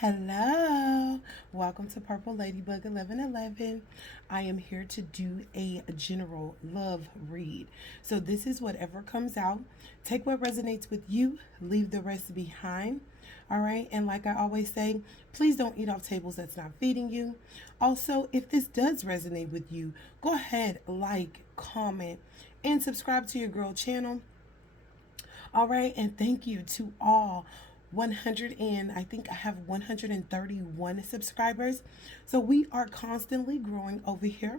Hello, welcome to Purple Ladybug 1111. I am here to do a general love read. So, this is whatever comes out. Take what resonates with you, leave the rest behind. All right, and like I always say, please don't eat off tables that's not feeding you. Also, if this does resonate with you, go ahead, like, comment, and subscribe to your girl channel. All right, and thank you to all 100 and I think I have 131 subscribers. So we are constantly growing over here,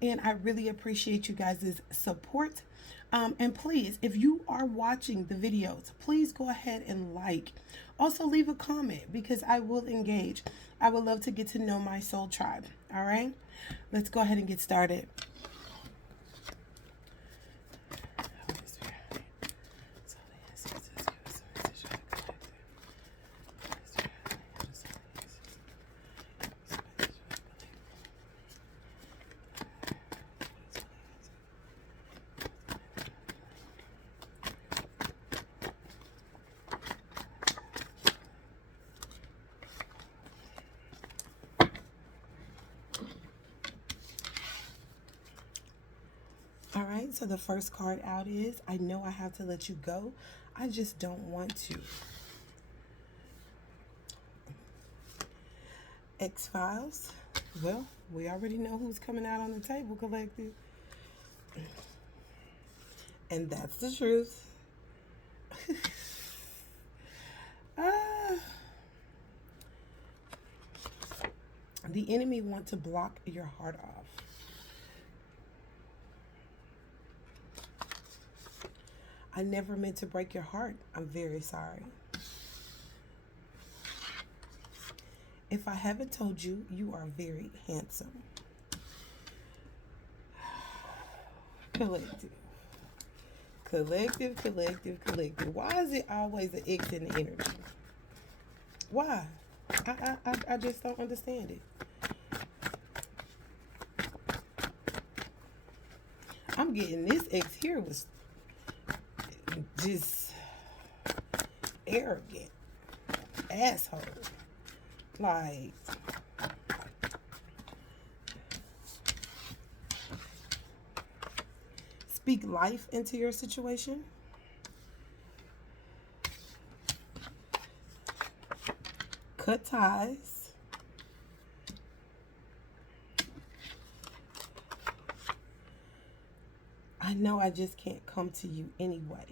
and I really appreciate you guys' support. And please, if you are watching the videos, please go ahead and like. Also, leave a comment because I will engage. I would love to get to know my soul tribe. All right, let's go ahead and get started. All right, so the first card out is I know I have to let you go. I just don't want to. X-Files. Well, we already know who's coming out on the table, collective. And that's the truth. The enemy want to block your heart off. I never meant to break your heart. I'm very sorry. If I haven't told you, you are very handsome. Collective. Collective, collective, collective. Why is it always an X in the energy? Why? I just don't understand it. I'm getting this X here was just arrogant asshole. Like, speak life into your situation. Cut ties. I know I just can't come to you anyway.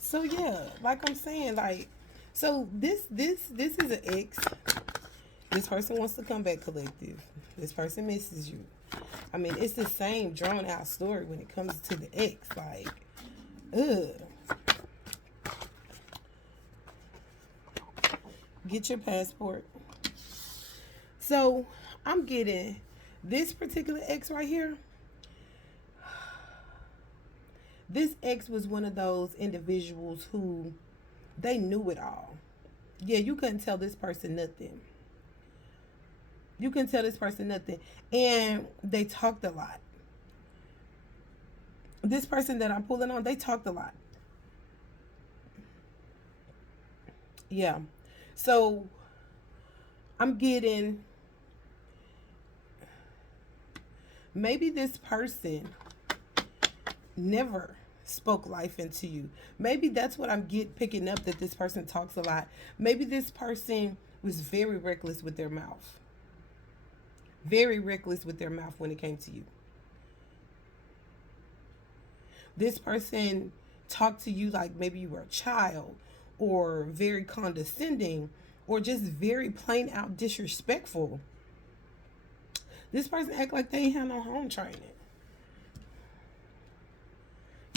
So yeah, like I'm saying, like, so this is an X. This person wants to come back, collective. This person misses you. I mean, it's the same drawn out story when it comes to the X. Like, ugh. Get your passport. So I'm getting this particular X right here. This ex was one of those individuals who they knew it all. Yeah, you couldn't tell this person nothing. You couldn't tell this person nothing. And they talked a lot. This person that I'm pulling on, they talked a lot. Yeah. So I'm getting maybe this person never spoke life into you. Maybe that's what I'm picking up, that this person talks a lot. Maybe this person was very reckless with their mouth. Very reckless with their mouth when it came to you. This person talked to you like maybe you were a child, or very condescending, or just very plain out disrespectful. This person act like they ain't had no home training.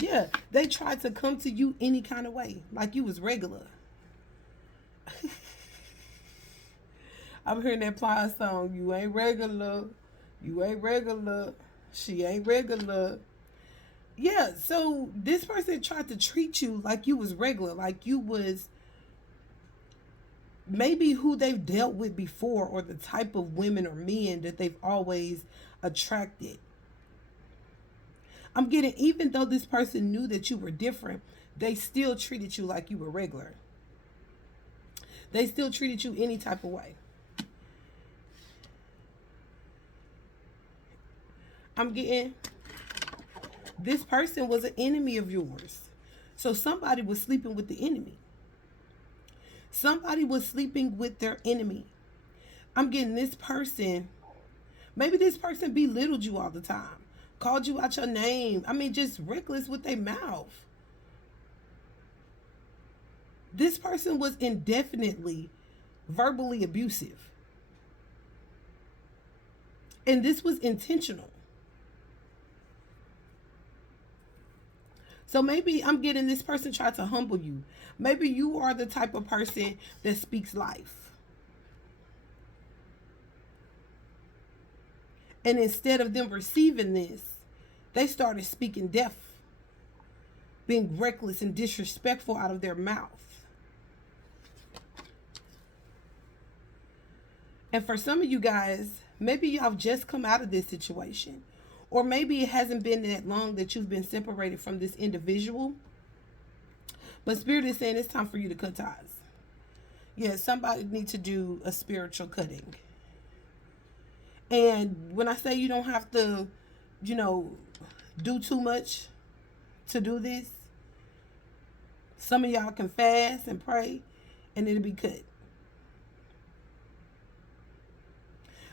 Yeah, they tried to come to you any kind of way, like you was regular. I'm hearing that Plies song, you ain't regular, you ain't regular, she ain't regular. Yeah, so this person tried to treat you like you was regular, like you was maybe who they've dealt with before, or the type of women or men that they've always attracted. Even though this person knew that you were different, they still treated you like you were regular. They still treated you any type of way. I'm getting, this person was an enemy of yours. So somebody was sleeping with the enemy. Somebody was sleeping with their enemy. I'm getting this person, maybe this person belittled you all the time, called you out your name. I mean, just reckless with their mouth. This person was indefinitely verbally abusive. And this was intentional. So maybe I'm getting this person tried to humble you. Maybe you are the type of person that speaks life. And instead of them receiving this, they started speaking death, being reckless and disrespectful out of their mouth. And for some of you guys, maybe y'all have just come out of this situation. Or maybe it hasn't been that long that you've been separated from this individual. But Spirit is saying it's time for you to cut ties. Yeah, somebody needs to do a spiritual cutting. And when I say you don't have to, do too much to do this, some of y'all can fast and pray and it'll be cut.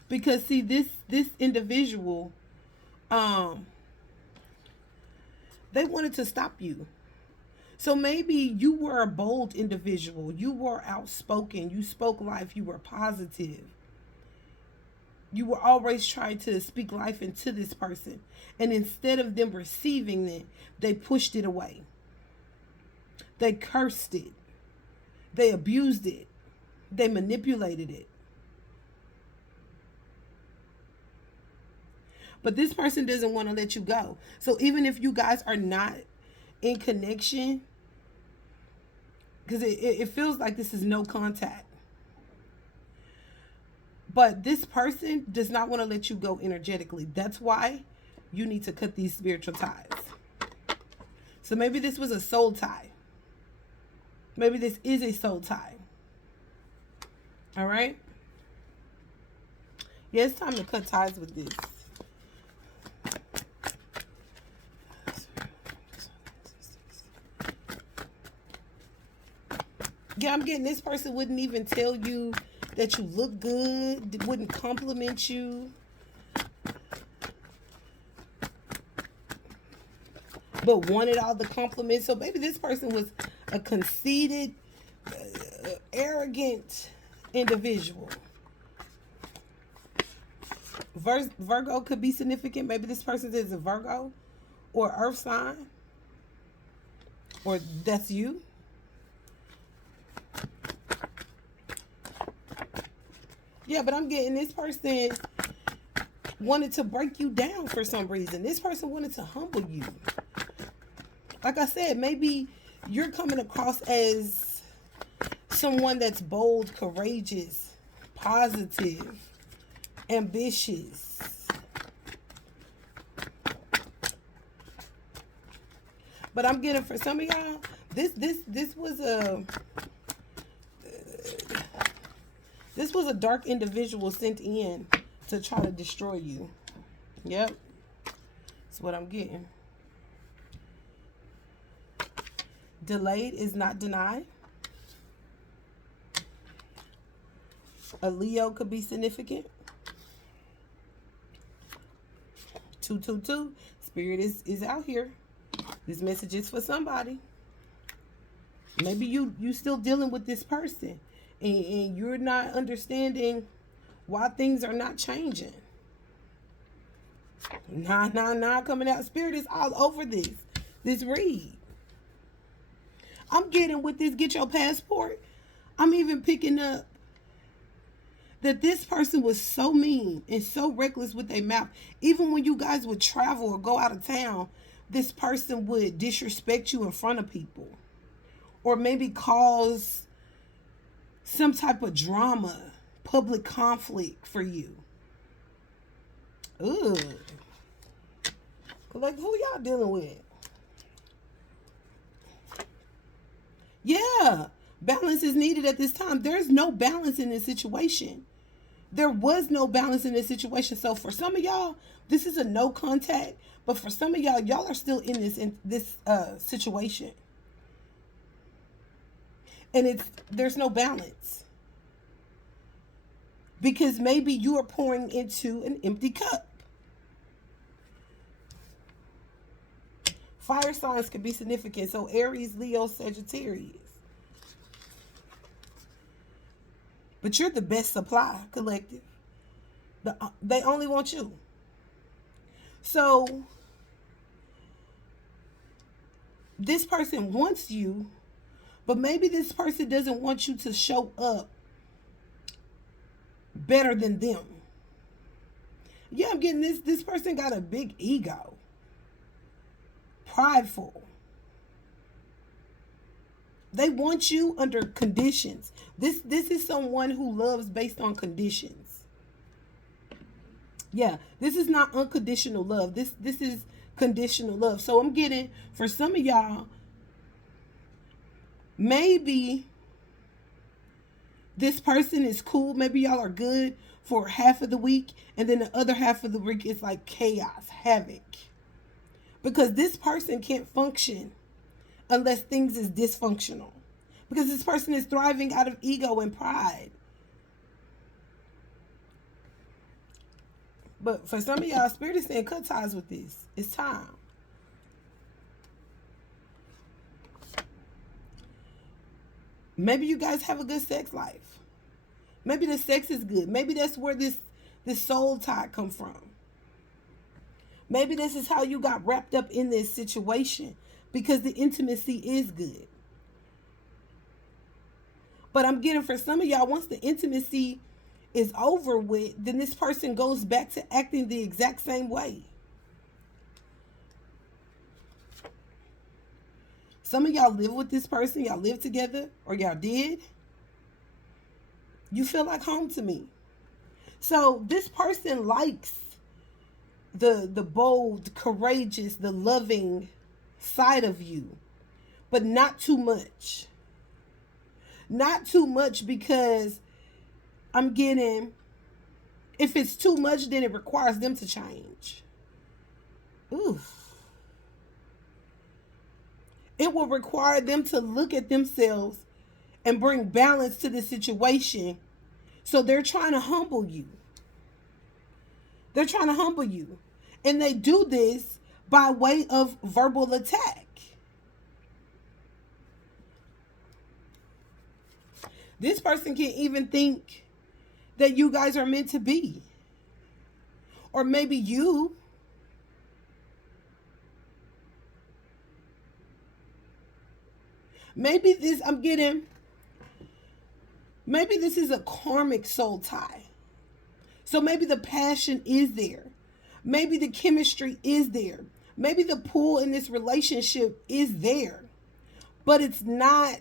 Because see, this individual, they wanted to stop you. So maybe you were a bold individual. You were outspoken. You spoke life. You were positive. You were always trying to speak life into this person. And instead of them receiving it, they pushed it away. They cursed it. They abused it. They manipulated it. But this person doesn't want to let you go. So even if you guys are not in connection, because it feels like this is no contact. But this person does not want to let you go energetically. That's why you need to cut these spiritual ties. So maybe this was a soul tie. Maybe this is a soul tie. All right? Yeah, it's time to cut ties with this. Yeah, I'm getting this person wouldn't even tell you that you look good, wouldn't compliment you. But wanted all the compliments. So maybe this person was a conceited, arrogant individual. Virgo could be significant. Maybe this person is a Virgo or earth sign. Or that's you. Yeah, but I'm getting this person wanted to break you down for some reason. This person wanted to humble you. Like I said, maybe you're coming across as someone that's bold, courageous, positive, ambitious. But I'm getting, for some of y'all, this was a dark individual sent in to try to destroy you. Yep. That's what I'm getting. Delayed is not denied. A Leo could be significant. 222. Spirit is out here. This message is for somebody. Maybe you still dealing with this person. And you're not understanding why things are not changing. Nah, coming out. Spirit is all over this read. I'm getting with this, get your passport. I'm even picking up that this person was so mean and so reckless with their mouth. Even when you guys would travel or go out of town, this person would disrespect you in front of people. Or maybe cause some type of drama, public conflict for you. Ugh. Like, who y'all dealing with? Yeah. Balance is needed at this time. There's no balance in this situation. There was no balance in this situation. So for some of y'all, this is a no contact. But for some of y'all, y'all are still in this situation. And there's no balance. Because maybe you are pouring into an empty cup. Fire signs can be significant. So Aries, Leo, Sagittarius. But you're the best supply, collective. They only want you. So this person wants you, but maybe this person doesn't want you to show up better than them. Yeah, I'm getting this. This person got a big ego. Prideful. They want you under conditions. This is someone who loves based on conditions. Yeah, this is not unconditional love. This is conditional love. So I'm getting, for some of y'all, maybe this person is cool. Maybe y'all are good for half of the week, and then the other half of the week is like chaos, havoc. Because this person can't function unless things is dysfunctional. Because this person is thriving out of ego and pride. But for some of y'all, Spirit is saying cut ties with this. It's time. Maybe you guys have a good sex life. Maybe the sex is good. Maybe that's where this soul tie come from. Maybe this is how you got wrapped up in this situation, because the intimacy is good. But I'm getting, for some of y'all, once the intimacy is over with, then this person goes back to acting the exact same way. Some of y'all live with this person, y'all live together, or y'all did. You feel like home to me. So this person likes the bold, courageous, the loving side of you, but not too much. Not too much, because I'm getting, if it's too much, then it requires them to change. Oof. It will require them to look at themselves and bring balance to the situation. So they're trying to humble you. They're trying to humble you. And they do this by way of verbal attack. This person can't even think that you guys are meant to be. Or maybe you. Maybe this, I'm getting, maybe this is a karmic soul tie. So maybe the passion is there. Maybe the chemistry is there. Maybe the pull in this relationship is there. But it's not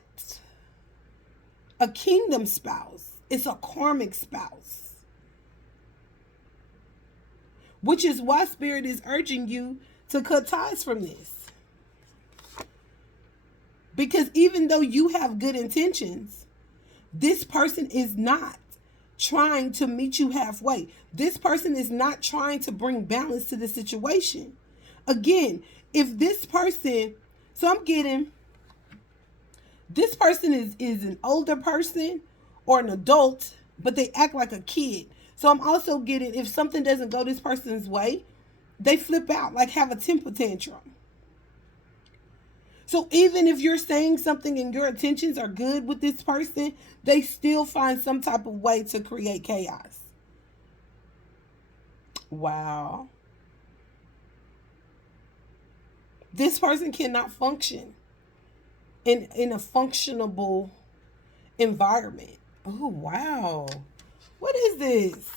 a kingdom spouse. It's a karmic spouse. Which is why Spirit is urging you to cut ties from this. Because even though you have good intentions, this person is not trying to meet you halfway. This person is not trying to bring balance to the situation. Again, if this person, so I'm getting, this person is an older person or an adult, but they act like a kid. So I'm also getting, if something doesn't go this person's way, they flip out, like have a temper tantrum. So even if you're saying something and your intentions are good with this person, they still find some type of way to create chaos. Wow. This person cannot function in a functionable environment. Oh, wow. What is this?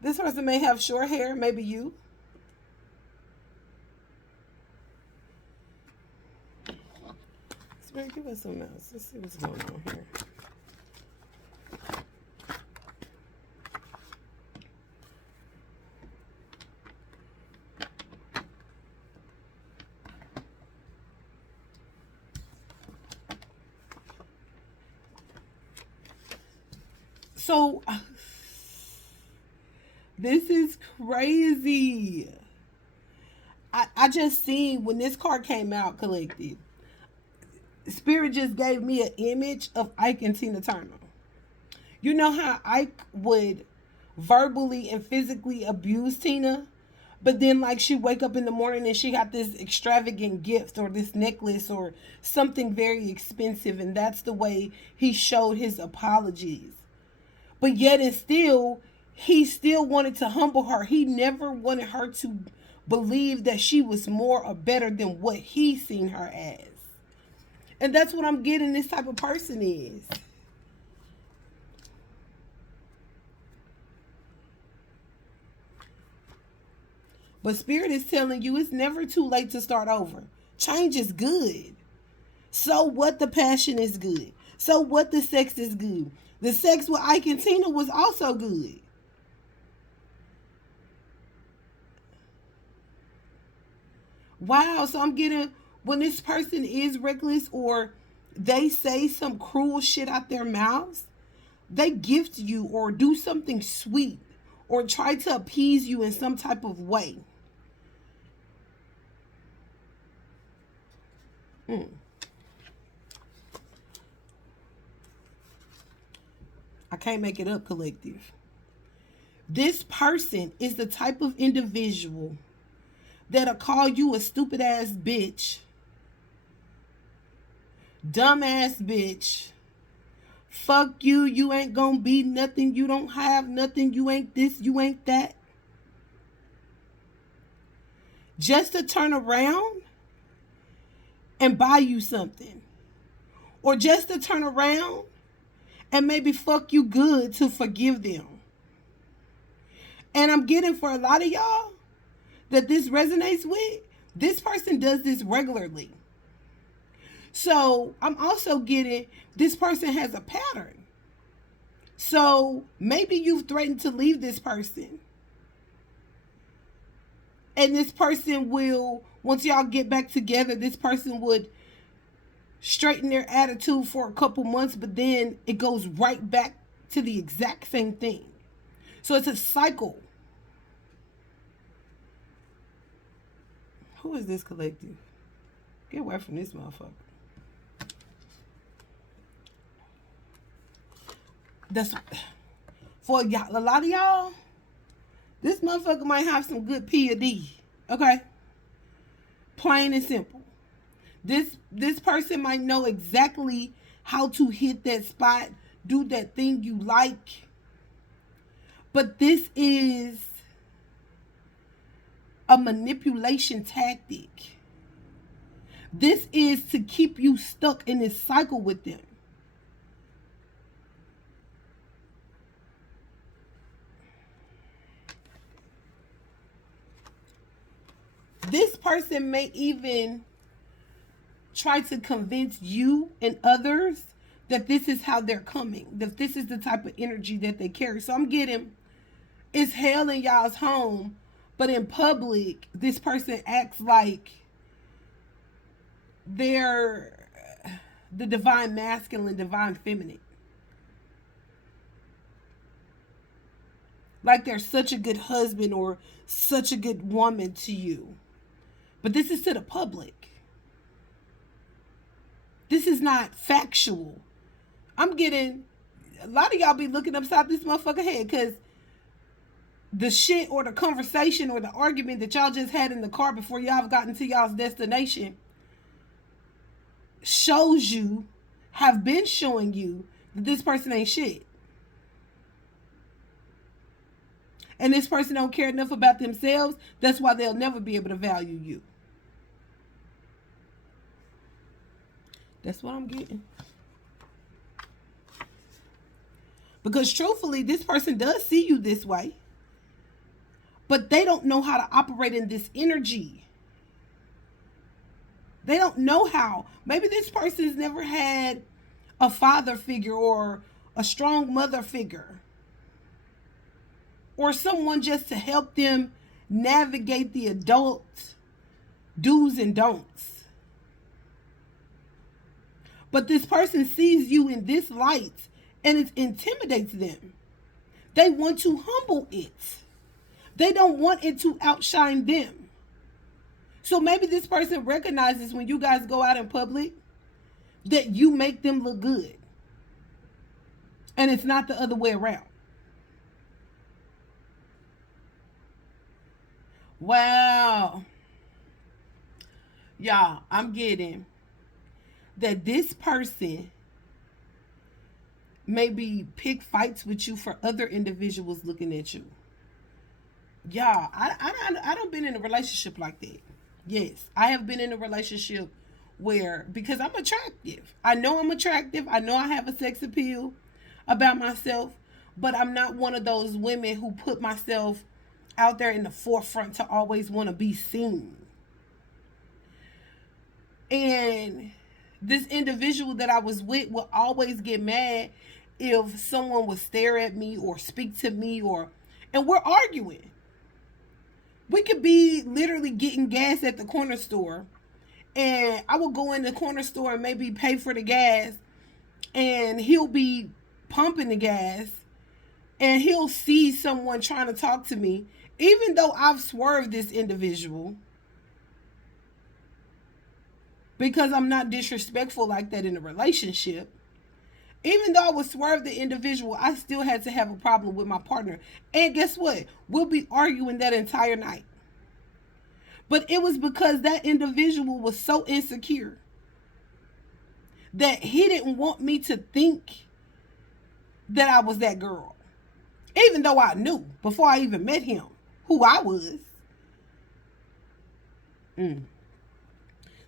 This person may have short hair, maybe you. Give us some else. Let's see what's going on here. So this is crazy. I just seen when this card came out, collective. Spirit just gave me an image of Ike and Tina Turner. You know how Ike would verbally and physically abuse Tina? But then, like, she wake up in the morning and she got this extravagant gift or this necklace or something very expensive, and that's the way he showed his apologies. But yet and still, he still wanted to humble her. He never wanted her to believe that she was more or better than what he seen her as. And that's what I'm getting this type of person is. But Spirit is telling you it's never too late to start over. Change is good. So what, the passion is good. So what, the sex is good. The sex with Ike and Tina was also good. Wow, so I'm getting, when this person is reckless or they say some cruel shit out their mouths, they gift you or do something sweet or try to appease you in some type of way. I can't make it up, collective. This person is the type of individual that'll call you a stupid ass bitch, dumb ass bitch, fuck you, you ain't gonna be nothing, you don't have nothing, you ain't this, you ain't that. Just to turn around and buy you something. Or just to turn around and maybe fuck you good to forgive them. And I'm getting, for a lot of y'all that this resonates with, this person does this regularly. So I'm also getting, this person has a pattern. So maybe you've threatened to leave this person. And this person will, once y'all get back together, this person would straighten their attitude for a couple months, but then it goes right back to the exact same thing. So it's a cycle. Who is this, collective? Get away from this motherfucker. That's for y'all. A lot of y'all, this motherfucker might have some good P or D. Okay? Plain and simple. This person might know exactly how to hit that spot, do that thing you like. But this is a manipulation tactic. This is to keep you stuck in this cycle with them. This person may even try to convince you and others that this is how they're coming, that this is the type of energy that they carry. So I'm getting, it's hell in y'all's home, but in public, this person acts like they're the divine masculine, divine feminine. Like they're such a good husband or such a good woman to you. But this is to the public. This is not factual. I'm getting, a lot of y'all be looking upside this motherfucker head because the shit or the conversation or the argument that y'all just had in the car before y'all have gotten to y'all's destination shows you, have been showing you that this person ain't shit. And this person don't care enough about themselves. That's why they'll never be able to value you. That's what I'm getting. Because truthfully, this person does see you this way. But they don't know how to operate in this energy. They don't know how. Maybe this person's never had a father figure or a strong mother figure. Or someone just to help them navigate the adult do's and don'ts. But this person sees you in this light and it intimidates them. They want to humble it. They don't want it to outshine them. So maybe this person recognizes when you guys go out in public that you make them look good. And it's not the other way around. Wow. Y'all, I'm getting that this person maybe pick fights with you for other individuals looking at you. Y'all, I don't been in a relationship like that. Yes, I have been in a relationship where, because I'm attractive. I know I'm attractive. I know I have a sex appeal about myself, but I'm not one of those women who put myself out there in the forefront to always want to be seen. And this individual that I was with will always get mad if someone would stare at me or speak to me, and we're arguing. We could be literally getting gas at the corner store, and I will go in the corner store and maybe pay for the gas, and he'll be pumping the gas, and he'll see someone trying to talk to me, even though I've swerved this individual, because I'm not disrespectful like that in a relationship. Even though I would swerve the individual, I still had to have a problem with my partner. And guess what? We'll be arguing that entire night. But it was because that individual was so insecure that he didn't want me to think that I was that girl. Even though I knew before I even met him who I was.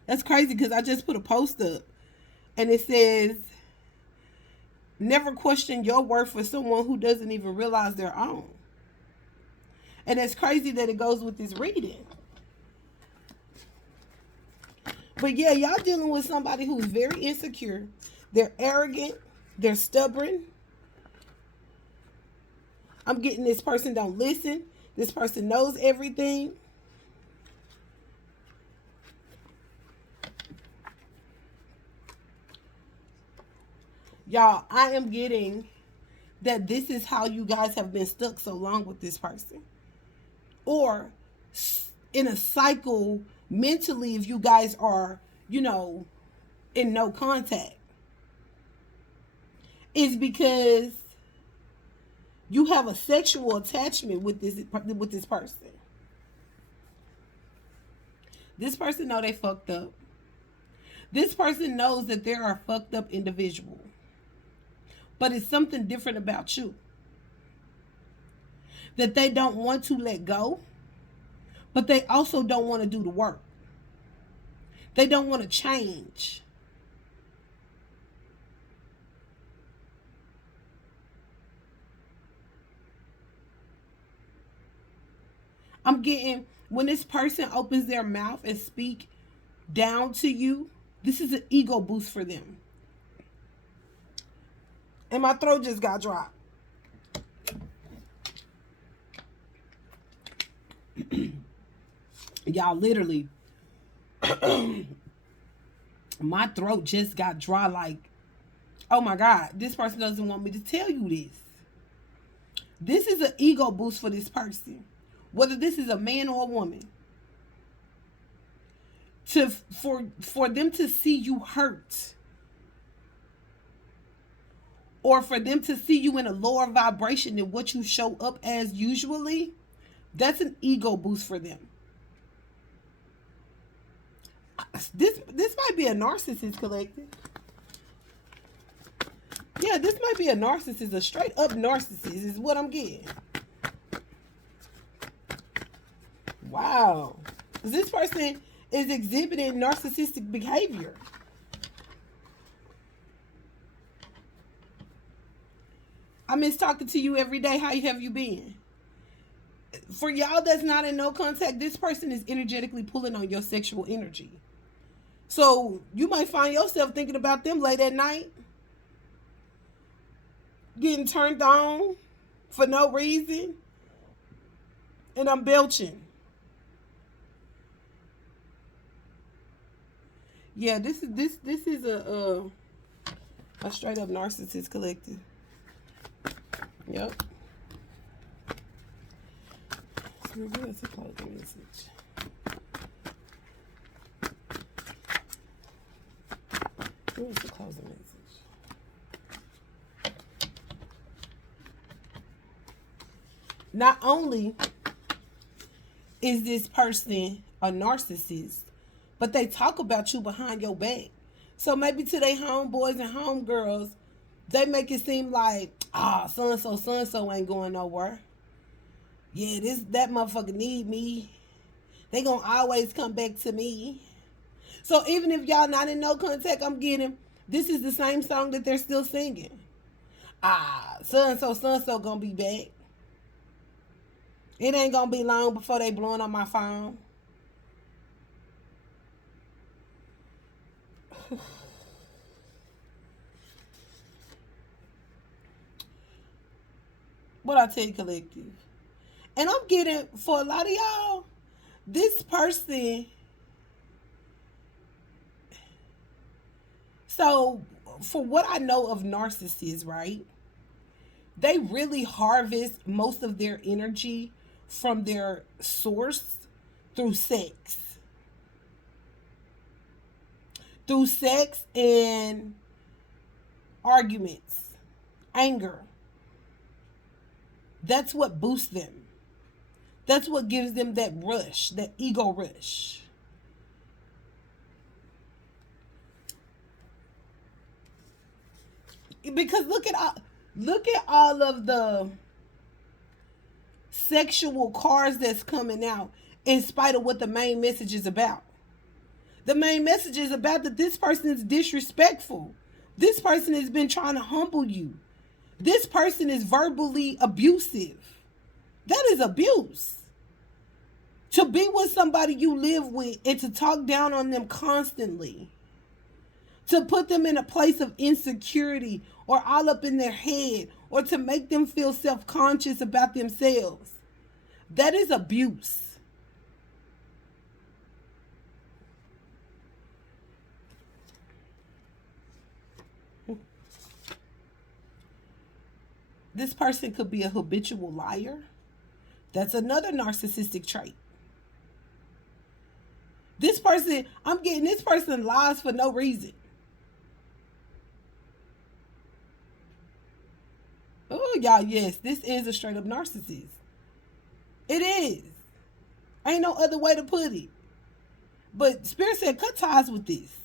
That's crazy, because I just put a post up and it says, never question your worth for someone who doesn't even realize their own. And it's crazy that it goes with this reading. But yeah, y'all dealing with somebody who's very insecure. They're arrogant. They're stubborn. I'm getting this person don't listen. This person knows everything. Y'all, I am getting that this is how you guys have been stuck so long with this person. Or in a cycle mentally, if you guys are, in no contact. It's because you have a sexual attachment with this person. This person know they fucked up. This person knows that they're a fucked up individual. But it's something different about you. That they don't want to let go, but they also don't want to do the work. They don't want to change. I'm getting, when this person opens their mouth and speak down to you, this is an ego boost for them. And my throat just got dry. Y'all, literally, my throat just got dry like, oh my God, this person doesn't want me to tell you this. This is an ego boost for this person. Whether this is a man or a woman. For them to see you hurt. Or for them to see you in a lower vibration than what you show up as usually, that's an ego boost for them. This might be a narcissist, collective. Yeah, this might be a narcissist, a straight up narcissist is what I'm getting. Wow. This person is exhibiting narcissistic behavior. I miss talking to you every day. How have you been? For y'all that's not in no contact, this person is energetically pulling on your sexual energy. So you might find yourself thinking about them late at night. Getting turned on for no reason. And I'm belching. Yeah, this is a straight up narcissist, collective. Yep. So reveal us a closing message. Reveal us a closing message. Not only is this person a narcissist, but they talk about you behind your back. So maybe to their homeboys and homegirls, they make it seem like, so-and-so ain't going nowhere. Yeah, that motherfucker need me. They gonna always come back to me. So even if y'all not in no contact, I'm getting, this is the same song that they're still singing. So-and-so gonna be back. It ain't gonna be long before they blowing on my phone. What I tell you, collective. And I'm getting, for a lot of y'all, this person, so for what I know of narcissists, right? They really harvest most of their energy from their source through sex. Through sex and arguments, anger. That's what boosts them. That's what gives them that rush, that ego rush. Because look at all of the sexual cards that's coming out in spite of what the main message is about. The main message is about that this person is disrespectful. This person has been trying to humble you. This person is verbally abusive. That is abuse. To be with somebody you live with and to talk down on them constantly. To put them in a place of insecurity or all up in their head, or to make them feel self-conscious about themselves. That is abuse. This person could be a habitual liar. That's another narcissistic trait. This person lies for no reason. Oh, y'all, yes, this is a straight up narcissist. It is. Ain't no other way to put it. But Spirit said, cut ties with this.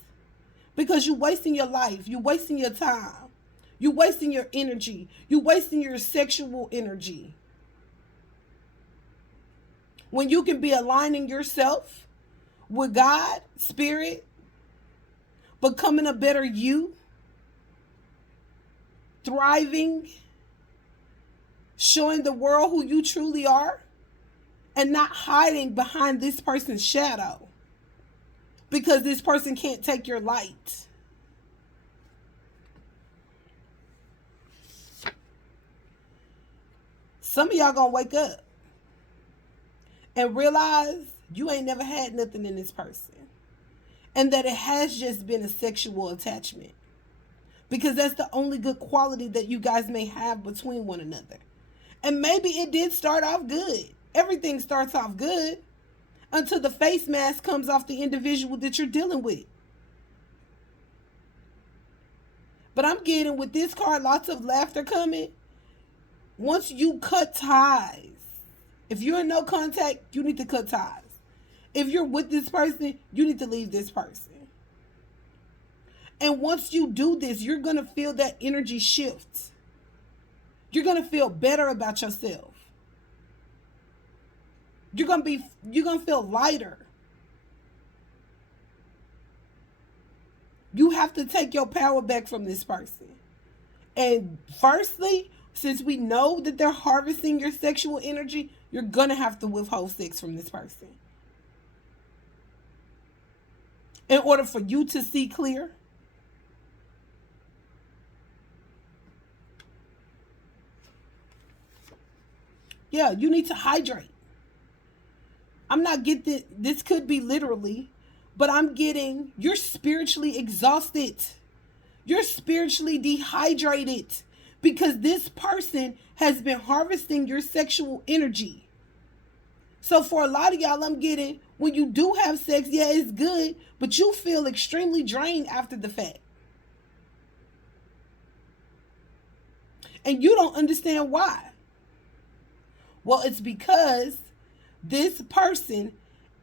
Because you're wasting your life. You're wasting your time. You're wasting your energy. You're wasting your sexual energy. When you can be aligning yourself with God, Spirit, becoming a better you, thriving, showing the world who you truly are, and not hiding behind this person's shadow because this person can't take your light. Some of y'all gonna wake up and realize you ain't never had nothing in this person, and that it has just been a sexual attachment, because that's the only good quality that you guys may have between one another. And maybe it did start off good. Everything starts off good until the face mask comes off the individual that you're dealing with. But I'm getting, with this card, lots of laughter coming. Once you cut ties, if you're in no contact, you need to cut ties. If you're with this person, you need to leave this person. And once you do this, you're going to feel that energy shift. You're going to feel better about yourself. You're going to feel lighter. You have to take your power back from this person. And firstly, since we know that they're harvesting your sexual energy, you're going to have to withhold sex from this person. In order for you to see clear. Yeah, you need to hydrate. I'm not getting, this could be literally, but I'm getting, you're spiritually exhausted. You're spiritually dehydrated because this person has been harvesting your sexual energy. So for a lot of y'all, I'm getting, when you do have sex, yeah, it's good, but you feel extremely drained after the fact. And you don't understand why. Well, it's because this person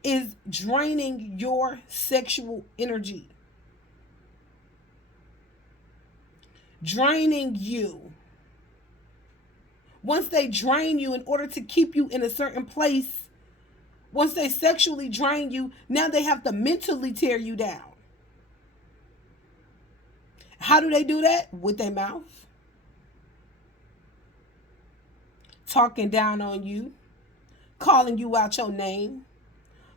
is draining your sexual energy. Draining you. Once they drain you in order to keep you in a certain place, once they sexually drain you, now they have to mentally tear you down. How do they do that? With their mouth. Talking down on you, calling you out your name,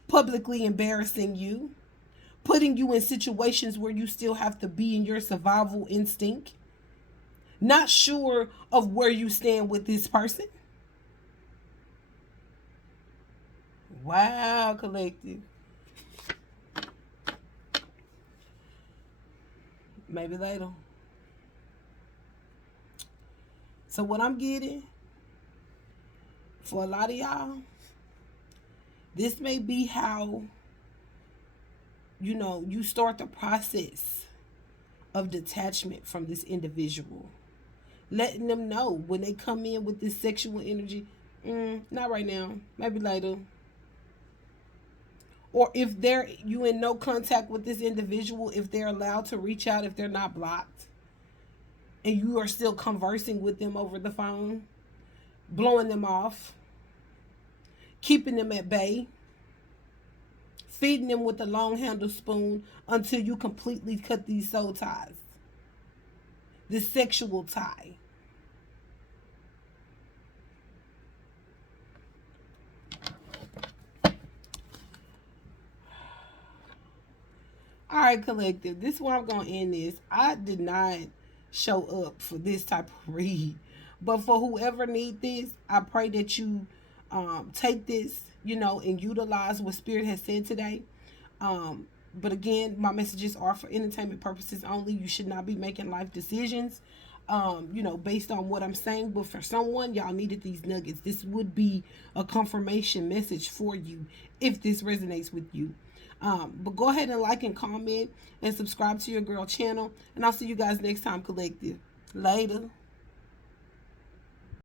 publicly embarrassing you, putting you in situations where you still have to be in your survival instinct, not sure of where you stand with this person. Wow, collective. Maybe later. So what I'm getting, for a lot of y'all, this may be how, you start the process of detachment from this individual. Letting them know when they come in with this sexual energy, not right now, maybe later. Or if you in no contact with this individual, if they're allowed to reach out, if they're not blocked, and you are still conversing with them over the phone, blowing them off, keeping them at bay, feeding them with a long handled spoon until you completely cut these soul ties, this sexual tie. All right, collective, this is where I'm going to end this. I did not show up for this type of read, but for whoever need this, I pray that you take this, and utilize what Spirit has said today. But again, my messages are for entertainment purposes only. You should not be making life decisions, based on what I'm saying. But for someone, y'all needed these nuggets. This would be a confirmation message for you if this resonates with you. But go ahead and like and comment and subscribe to your girl channel. And I'll see you guys next time, collective. Later.